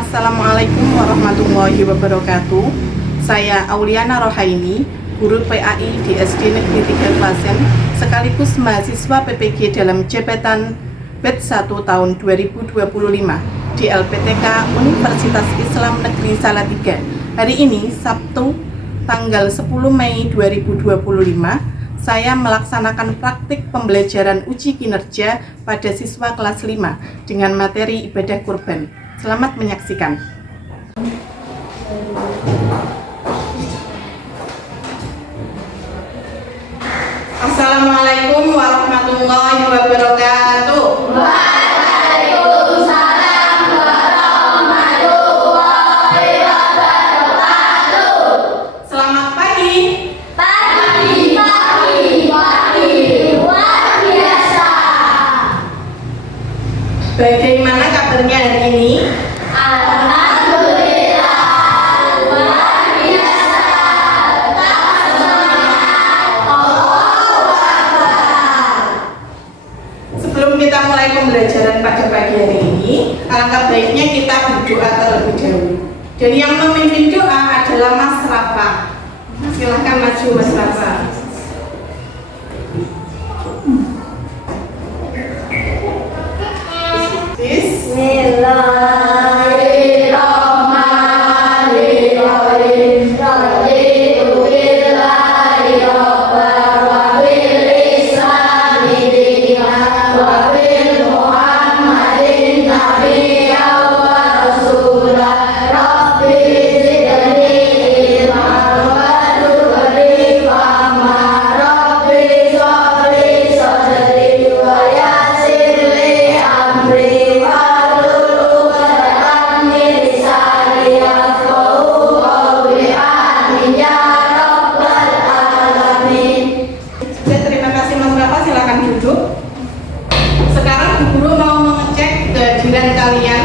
Assalamualaikum warahmatullahi wabarakatuh. Saya Auliana Rohaini, guru PAI di SD Negeri 3 Klasen, sekaligus mahasiswa PPG dalam jabatan batch 1 tahun 2025 di LPTK Universitas Islam Negeri Salatiga. Hari ini Sabtu tanggal 10 Mei 2025, saya melaksanakan praktik pembelajaran uji kinerja pada siswa kelas 5 dengan materi ibadah kurban. Selamat menyaksikan. Assalamualaikum warahmatullahi wabarakatuh. Waalaikumsalam warahmatullahi wabarakatuh. Selamat pagi. Pagi, luar biasa. Bagaimana kabarnya hari ini? Alhamdulillah, luar biasa. Tetap semangat. Allahu Akbar. Sebelum kita mulai pembelajaran pada pagi hari ini, alangkah baiknya kita berdoa terlebih dahulu. Dan yang memimpin doa adalah Mas Rafa. Silahkan maju Mas Rafa. Bismillahirrahmanirrahim. Raditu billahi rabban wa bil islami dinan wa bil muhammadin nabiyyan wa rasulah. Rabbi zidni ilman warzuqni fahman. Rabbi shrah sadri wa yassir li amri wahlul 'uqdatam min lisani yafqahu qawli. Amin ya rabbal alamin. Oke, terima kasih Mas Rafa, silakan duduk. Sekarang Bu Guru mau mengecek kehadiran kalian.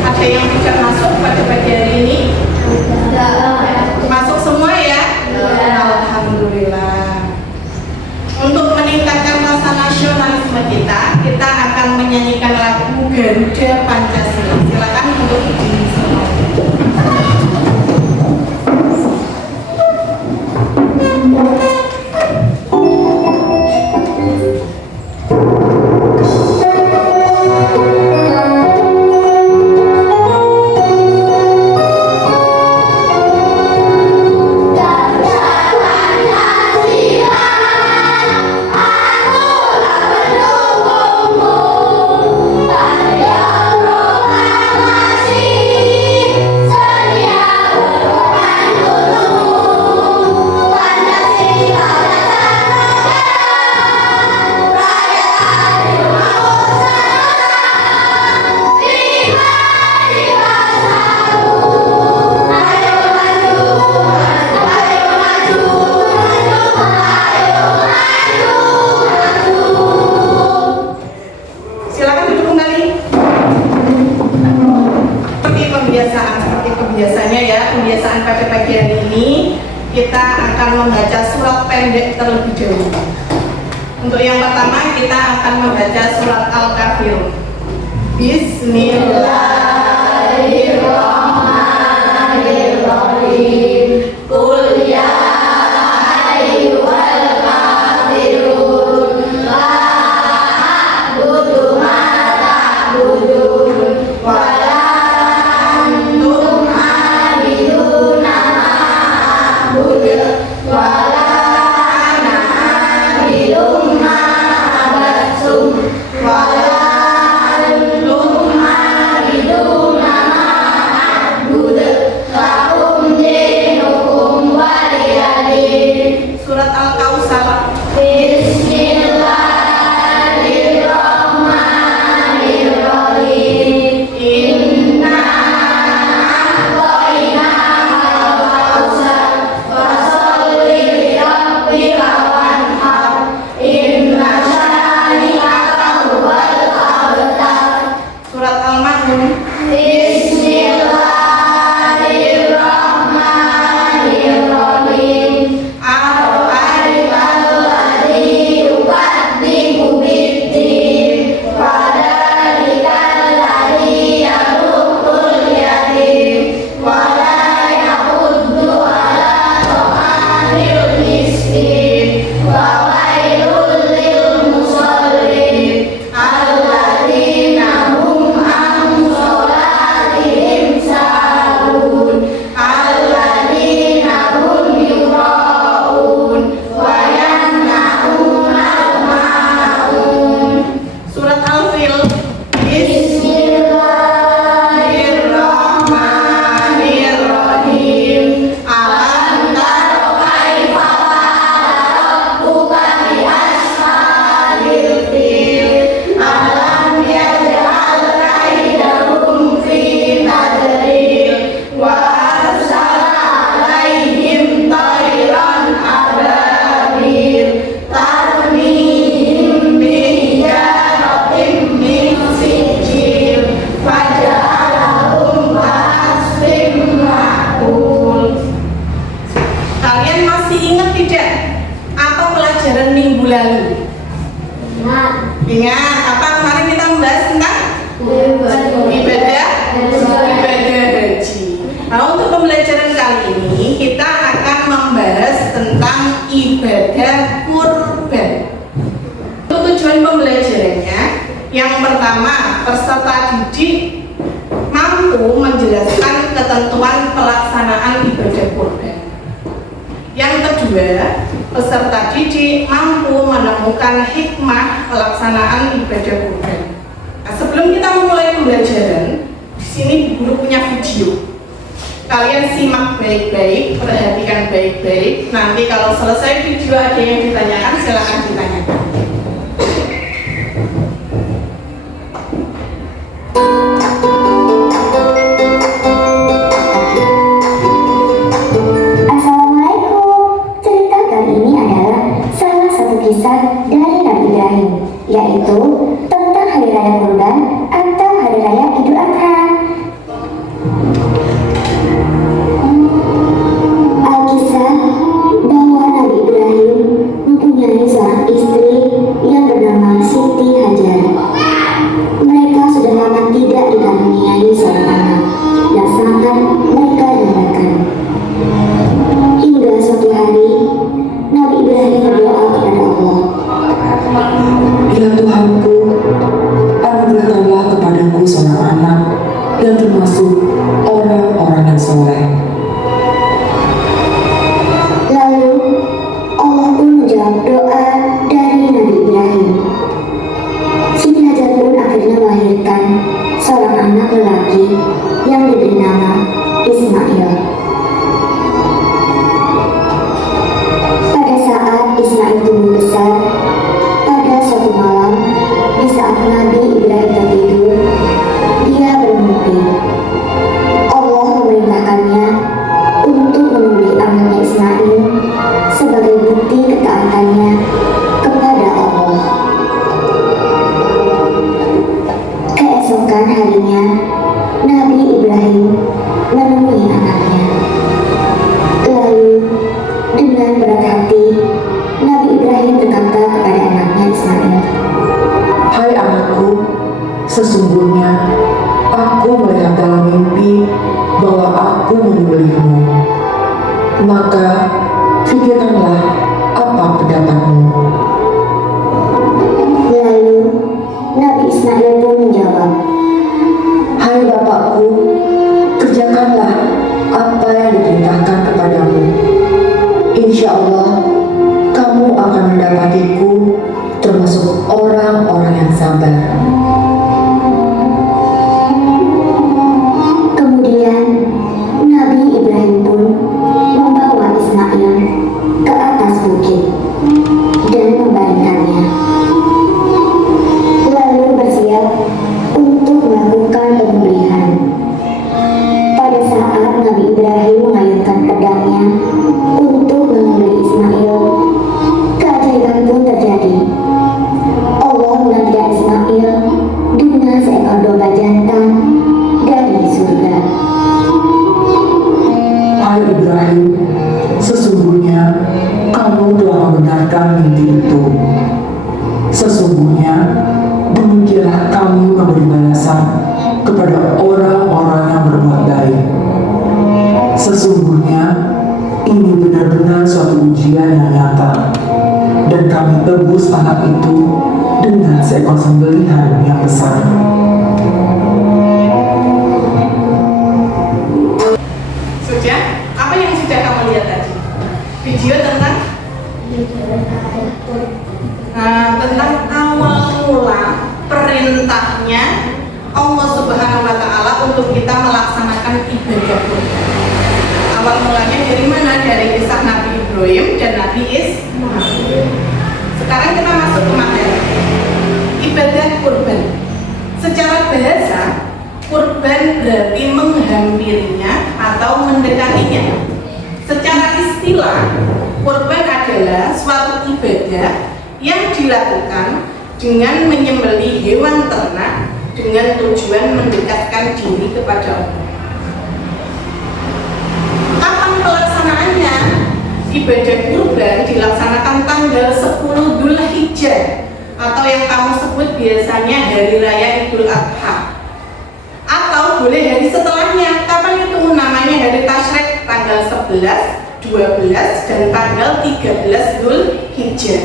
Ada yang tidak masuk pada pagi hari ini? Masuk semua ya? Alhamdulillah. Untuk meningkatkan rasa nasionalisme kita akan menyanyikan lagu Garuda Pancasila. Silakan untuk berdiri semua. Silakan duduk kembali. Seperti kebiasaannya ya, kebiasaan pada pagi hari ini kita akan membaca surat pendek terlebih dahulu. Untuk yang pertama kita akan membaca surat Al-Kafirun. Bismillahirrahmanirrahim. Qul ya ayyuhal kafirun la a'budu ma ta'budun wa la antum 'abiduna ma a'budu wa la ana 'abidun ma abattum wa la antum 'abidun peserta didik mampu menjelaskan ketentuan pelaksanaan ibadah kurban. Yang kedua, peserta didik mampu menemukan hikmah pelaksanaan ibadah kurban. Nah, sebelum kita memulai pembelajaran, di sini guru punya video. Kalian simak baik-baik, perhatikan baik-baik. Nanti kalau selesai video ada yang ditanyakan, silakan ditanyakan. Assalamualaikum. Cerita kali ini adalah salah satu kisah dari Nabi Ibrahim, yaitu tentang Hari Raya Kurban atau Hari Raya Idul Adha. Alkisah bahwa Nabi Ibrahim mempunyai seorang istri yang bernama Siti Hajar. Mereka sudah lama tidak dikaruniai seorang anak dan sangat mereka dambakan. Hingga suatu hari, Nabi Ibrahim berdoa kepada Allah. Ya Tuhanku, anugerahkanlah kepadaku seorang anak yang termasuk orang-orang yang soleh. Lalu Allah pun menjawab doa dari Nabi Ibrahim. Siti Hajar pun akhirnya melahirkan seorang anak lelaki yang diberi nama Ismail. Pada saat Ismail tumbuh besar, pada suatu malam di saat Nabi Ibrahim tertidur, dia bermimpi. Allah memerintahkannya untuk menyembelih anaknya Ismail sebagai bukti ketaatannya kepada Allah. Keesokan harinya, Nabi Ibrahim menemui anaknya. Lalu, dengan berat hati, Nabi Ibrahim berkata kepada anaknya Ismail, Hai anakku, sesungguhnya aku melihat dalam mimpi bahwa aku menyembelihmu. Maka pikirkanlah apa pendapatmu. Lalu, Nabi Ismail pun menjawab, Hai bapakku, kerjakanlah apa yang diperintahkan kepadamu. Insya Allah, kamu akan mendapatiku termasuk orang-orang yang sabar. Kemudian, Nabi Ibrahim pun membawa Ismail ke atas bukit dan membaringkannya. Lalu bersiap untuk melakukan penyembelihan. Pada saat Nabi Ibrahim mengayunkan pedangnya untuk menyembelih Ismail, keajaiban pun terjadi. Allah menandakan Ismail dengan seekor domba jantan dari surga. Hai Ibrahim, sesungguhnya kamu telah membenarkan mimpi itu. Sesungguhnya demikianlah kami memberi balasan kepada orang-orang yang berbuat baik. Sesungguhnya ini benar-benar suatu ujian yang nyata, dan kami tebus anak itu dengan seekor sembelihan yang besar. Sudah? Apa yang sudah kamu lihat tadi? Video tentang tentang awal mula perintahnya Allah Subhanahu wa Ta'ala untuk kita melaksanakan ibadah kurban. Awal mulanya dari mana? Dari kisah Nabi Ibrahim dan Nabi Ismail. Sekarang kita masuk ke materi ibadah kurban. Secara bahasa, kurban berarti menghampirinya atau mendekatinya. Secara istilah, kurban adalah suatu ibadah yang dilakukan dengan menyembelih hewan ternak dengan tujuan mendekatkan diri kepada Allah. Kapan pelaksanaannya? Ibadah kurban dilaksanakan tanggal 10 Dzulhijjah atau yang kamu sebut biasanya Hari Raya Idul Adha, atau boleh hari setelahnya. Kapan itu? Namanya Hari Tasyrik, tanggal 11, 12, dan tanggal 13 Dzulhijjah.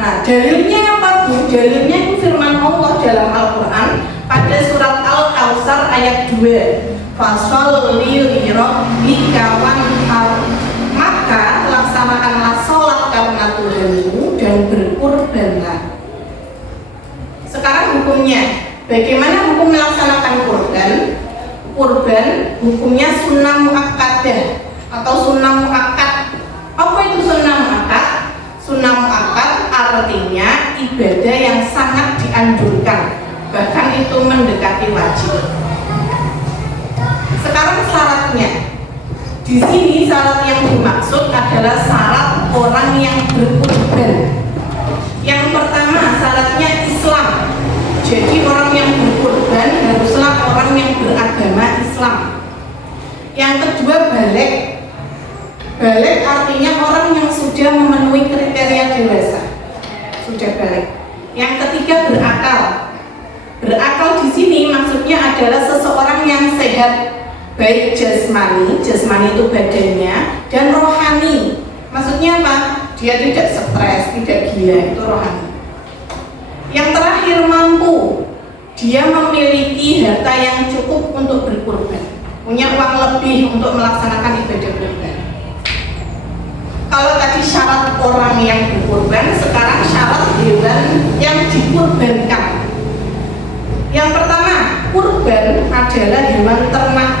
Nah, dalilnya apa, Bu? dalilnya itu firman Allah dalam Al-Quran pada surat Al-Kautsar ayat 2. Fasholli lirabbika wanhar, maka laksanakanlah sholat karena Tuhanmu dan berkurbanlah. Sekarang hukumnya, bagaimana hukum melaksanakan kurban? Kurban hukumnya sunnah muakkadah atau sunnah muakkad. Apa itu sunnah muakkad? Sunnah muakkad artinya ibadah yang sangat dianjurkan, bahkan itu mendekati wajib. Sekarang syaratnya, di sini syarat yang dimaksud adalah syarat orang yang berkurban. Yang pertama syaratnya Islam. Jadi orang yang berkurban haruslah orang yang beragama Islam. Yang kedua balik. Balik artinya orang yang sudah memenuhi kriteria dewasa, sudah balik. Yang ketiga berakal. Berakal di sini maksudnya adalah seseorang yang sehat, baik jasmani itu badannya, dan rohani. Maksudnya apa? Dia tidak stres, tidak gila, itu rohani. Yang terakhir mampu. Dia memiliki harta yang cukup untuk berkurban, punya uang lebih untuk melaksanakan ibadah kurban. Kalau tadi syarat orang yang berkurban, sekarang syarat hewan yang dikurbankan. Yang pertama, kurban adalah hewan ternak.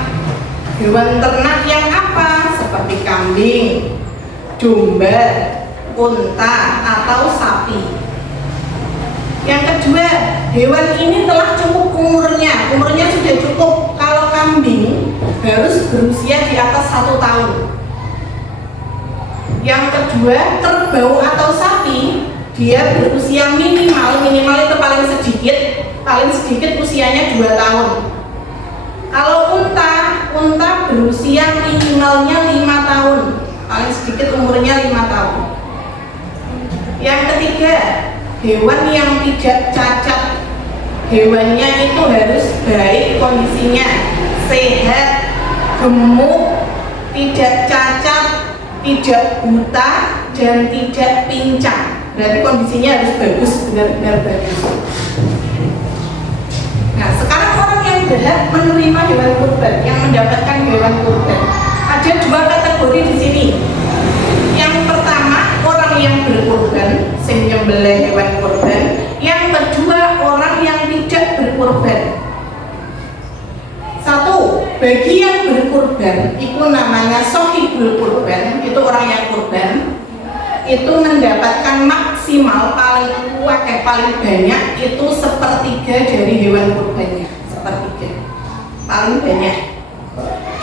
Hewan ternak yang apa? Seperti kambing, domba, unta, atau sapi. Yang kedua, hewan ini telah cukup umurnya sudah cukup. Kalau kambing harus berusia di atas 1 tahun. Yang kedua, kerbau atau sapi, dia berusia minimal itu paling sedikit usianya 2 tahun. Kalau unta berusia minimalnya 5 tahun, paling sedikit umurnya 5 tahun. Yang ketiga, hewan yang tidak cacat. Hewannya itu harus baik kondisinya, sehat, gemuk, tidak cacat, tidak buta, dan tidak pincang. Berarti kondisinya harus bagus, benar-benar bagus. Nah, sekarang orang yang berhak menerima hewan kurban, yang mendapatkan hewan kurban, ada 2 kategori di sini. Yang pertama, orang yang berkurban, sing nyembelih hewan kurban. Yang kedua, orang yang tidak berkurban. Satu, bagi yang berkurban, itu namanya sohibul kurban, itu orang yang kurban, itu mendapatkan maksimal paling banyak itu 1/3 dari hewan kurbannya, 1/3 paling banyak.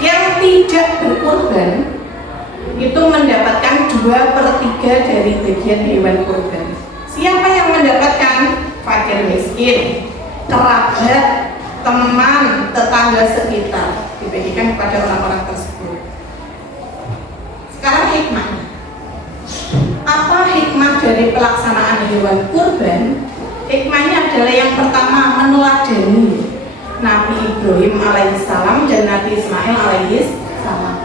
Yang tidak berkurban itu mendapatkan 2/3 dari bagian hewan kurban. Siapa yang mendapatkan? Fakir miskin, kerabat, teman, tetangga sekitar, dibagikan kepada orang-orang tersebut. Sekarang hikmahnya. Apa hikmah dari pelaksanaan hewan kurban? Hikmahnya adalah yang pertama, meneladani Nabi Ibrahim alaihissalam dan Nabi Ismail alaihissalam.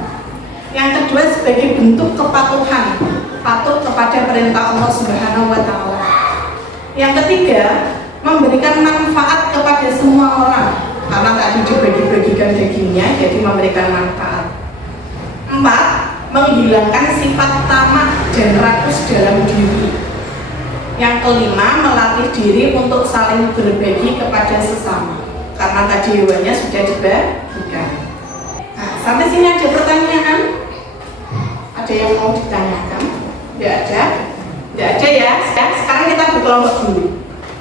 Yang kedua, sebagai bentuk kepatuhan, patuh kepada perintah Allah Subhanahu wa Ta'ala. Yang ketiga, memberikan manfaat kepada semua orang, karena tadi dibagi-bagikan dagingnya, jadi memberikan manfaat. 4, menghilangkan sifat tamak dan rakus dalam diri. Yang kelima, melatih diri untuk saling berbagi kepada sesama, karena tadi hewannya sudah dibagikan. Nah, sampai sini ada pertanyaan? Ada yang mau ditanyakan? Tidak ada? Tidak ada ya? Sekarang kita berkelompok dulu.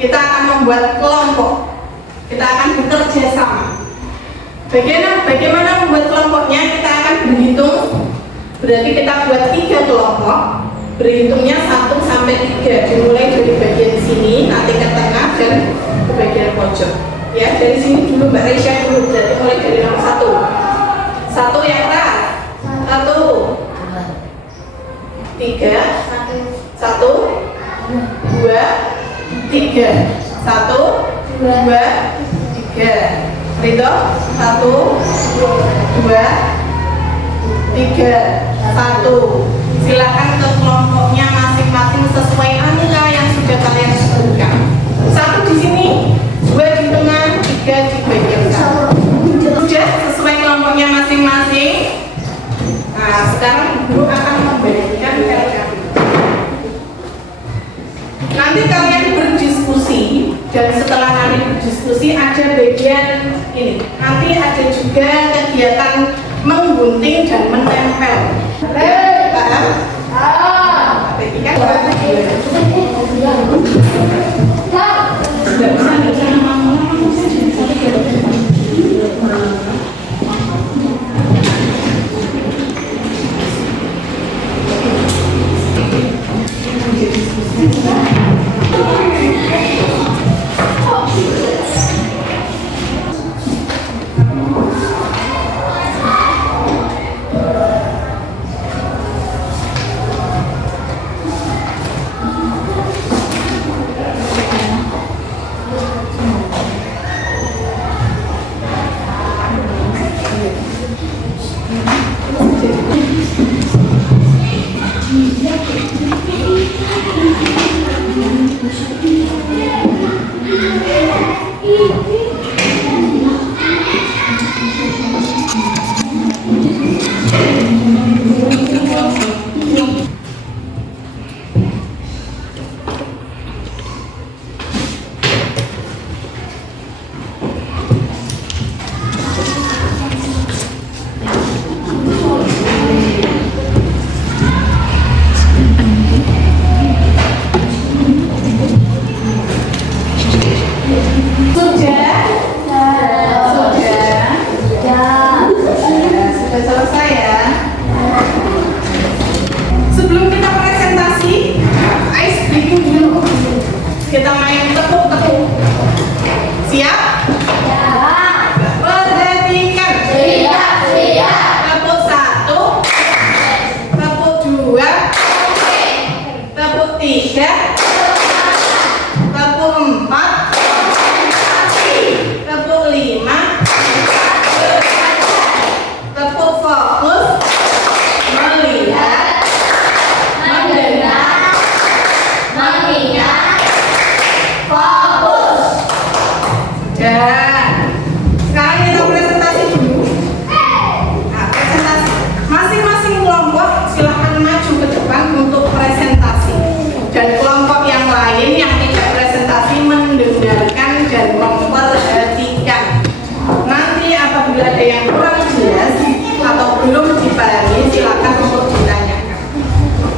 Kita akan membuat kelompok. Kita akan bekerja sama. Bagaimana membuat kelompoknya? Kita akan berhitung. Berarti kita buat 3 kelompok. Berhitungnya 1 sampai 3. Dimulai dari bagian sini, nanti ke tengah dan ke bagian pojok. Ya, dari sini dulu Mbak Resya dulu. Berarti mulai dari nomor 1. 1 yang keras. 1, 3, 1, 2, 3. 1, 2, 3. Ridho? 1, 2, 3, 1. Silakan ke kelompoknya masing-masing sesuai angka yang sudah kalian sebutkan. sekarang guru akan membagikan LKP. Nanti kalian berdiskusi, dan setelah nanti berdiskusi ada bagian ini. Nanti ada juga kegiatan menggunting dan menempel. Paham? Bagikan. Tidak bisa nama-nama.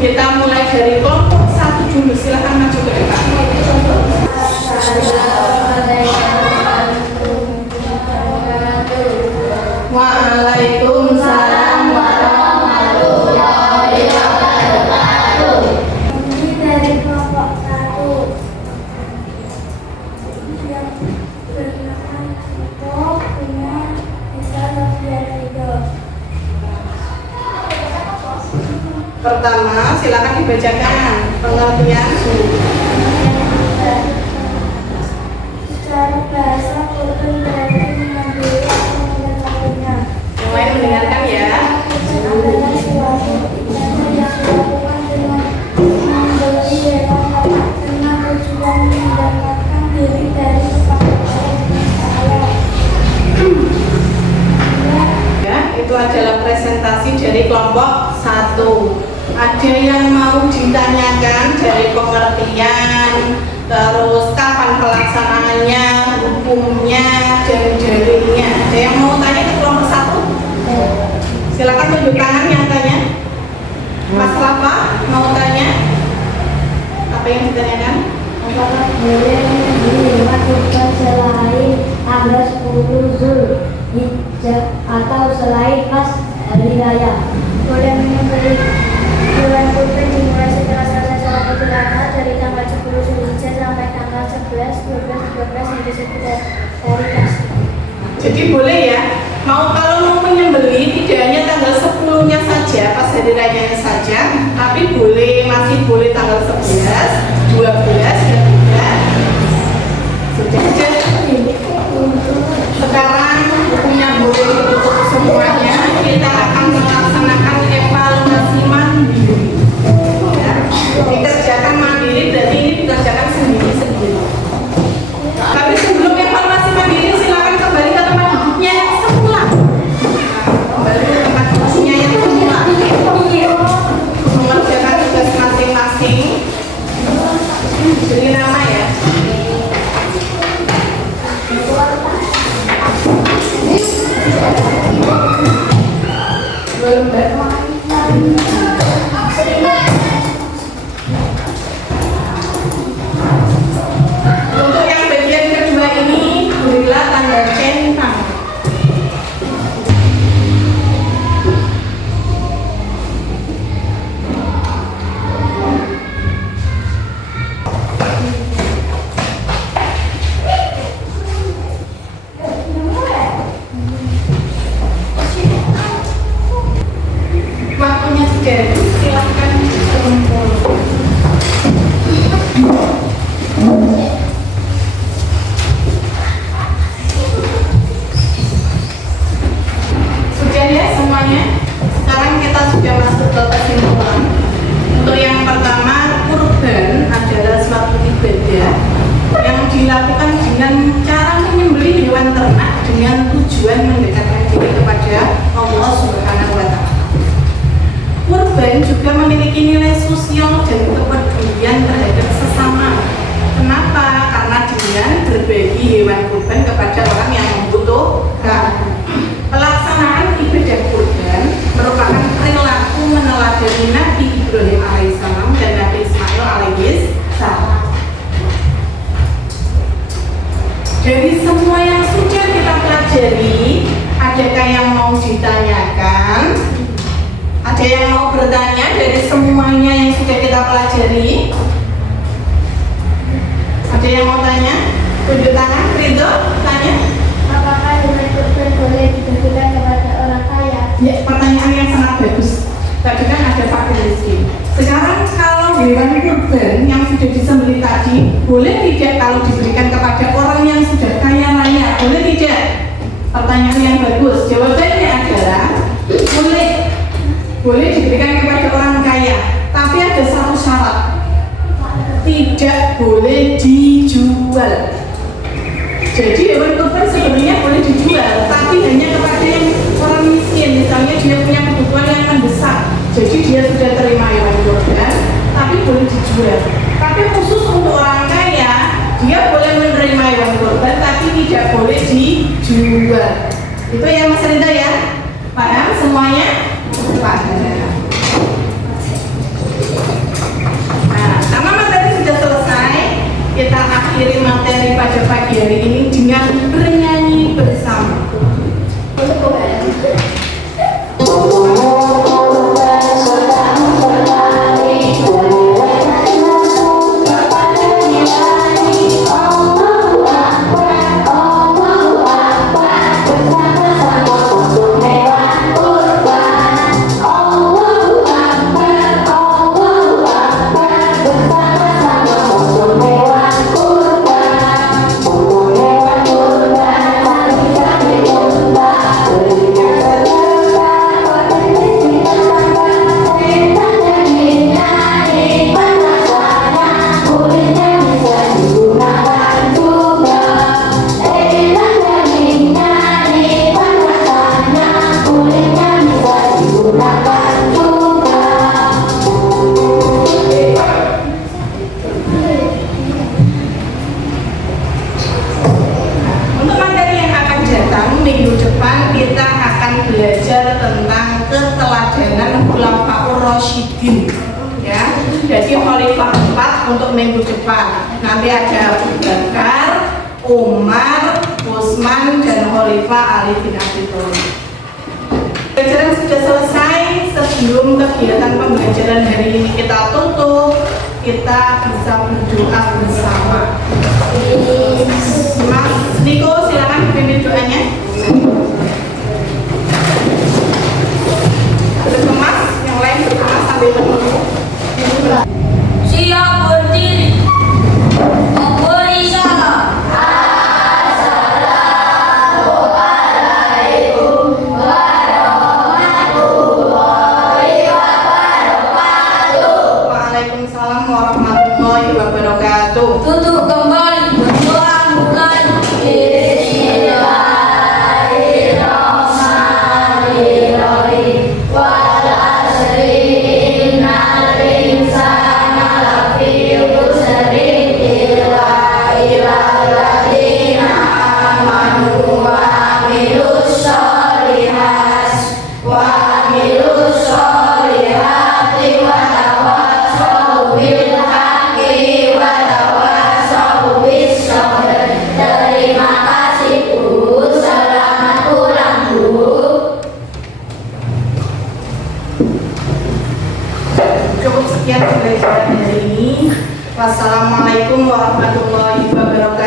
Kita mulai dari kelompok 1 dulu, silahkan maju ke depan. Waalaikumsalam warahmatullahi wabarakatuh. Ini dari kelompok 1 yang bernama Iko punya Nisa Novian Ridho. Pertama, silakan dibacakan pengertian Secara bahasa kultur berarti mengambil atau mengetahuinya. mulai mendengarkan ya. Adalah suatu yang dilakukan dengan membeli dengan tujuan mendapatkan diri dari kepada Allah. Ya, itu adalah presentasi dari kelompok 1. Ada yang mau ditanyakan dari pengertian, terus kapan pelaksanaannya, hukumnya, dan dalilnya. Ada yang mau tanya ke kelompok 1? Silakan tunjuk tangan yang tanya. Mas Rafa mau tanya? Apa yang ditanyakan? Apakah boleh dilakukan selain tanggal 10 Zulhijjah atau selain pas hari raya? Boleh menyembelih hewan kurban dimulai setelah selesai sholat Idul Adha dari tanggal 10 Zulhijjah sampai tanggal 11, 12, 13 hingga sekitar hari kasih. Jadi boleh ya, kalau mau menyembelih tidak hanya tanggal 10-nya saja, pas hari rayanya saja, tapi masih boleh tanggal 11, 12, dan 13. Sudah. Sekarang hukumnya boleh ditutup semuanya. Kita akan melaksanakan evaluasi mandiri. Ya. Dikerjakan mandiri berarti ini dikerjakan sendiri-sendiri. Tapi sebelum evaluasi mandiri silakan kembali ke tempat duduknya yang semula. Kembali ke tempat duduknya yang semula. Untuk yang bagian kedua ini, berilah tanda centang. Waktunya sudah, silakan berkumpul. Sudah ya semuanya. Sekarang kita sudah masuk ke kesimpulan. Untuk yang pertama, kurban adalah suatu ibadah yang dilakukan dengan cara menyembelih hewan ternak dengan tujuan mendekatkan diri kepada Allah Subhanahu wa Ta'ala. Kurban juga memiliki nilai sosial dan kepedulian terhadap sesama. Kenapa? Karena dengan berbagi hewan kurban kepada orang yang membutuhkan. Pelaksanaan ibadah kurban merupakan perilaku meneladani Nabi Ibrahim alaihissalam dan Nabi Ismail alaihissalam. Dari semua yang sudah kita pelajari, adakah yang mau ditanyakan? Ada yang mau bertanya dari semuanya yang sudah kita pelajari? Ada yang mau tanya? Tunjuk tangan, Ridho, tanya. Apakah hewan kurban boleh dibagikan kepada orang kaya? Ya, pertanyaan yang sangat bagus. Tadi kan ada fakir miskin. Sekarang kalau hewan kurban yang sudah disembelih tadi, boleh tidak kalau diberikan kepada orang yang sudah kaya raya? Boleh tidak? Pertanyaan yang bagus. Jawabannya adalah boleh. Boleh diberikan kepada orang kaya, tapi ada satu syarat, tidak boleh dijual. Jadi hewan kurban sebenarnya boleh dijual, tapi hanya kepada yang orang miskin. Misalnya dia punya kebutuhan yang mendesak, jadi dia sudah terima hewan kurban, tapi boleh dijual. Tapi khusus untuk orang kaya, dia boleh menerima hewan kurban, tapi tidak boleh dijual. Itu ya Mas Rinda ya? Paham semuanya? Paham. Nah, karena materi sudah selesai, kita akhiri materi pada pagi hari ini dengan bernyanyi bersama. Minggu depan kita akan belajar tentang keteladanan Khulafaur Rasyidin, ya. Jadi Khalifah 4 untuk minggu depan. Nanti ada Abu Bakar, Umar, Utsman, dan Khalifah Ali bin Abi Thalib. Pelajaran sudah selesai. Sebelum kegiatan pembelajaran hari ini kita tutup, kita bisa berdoa bersama. Mas Niko, silakan pimpin doanya. Berkemas, yang lain berkemas sambil menunggu. Siap berdiri. Memberi salam. Assalamualaikum warahmatullahi wabarakatuh. Waalaikumsalam warahmatullahi wabarakatuh. Tutup kembali berdoa mulai. Bismillahirrahmanirrahim. pembelajaran hari ini. Wassalamualaikum warahmatullahi wabarakatuh.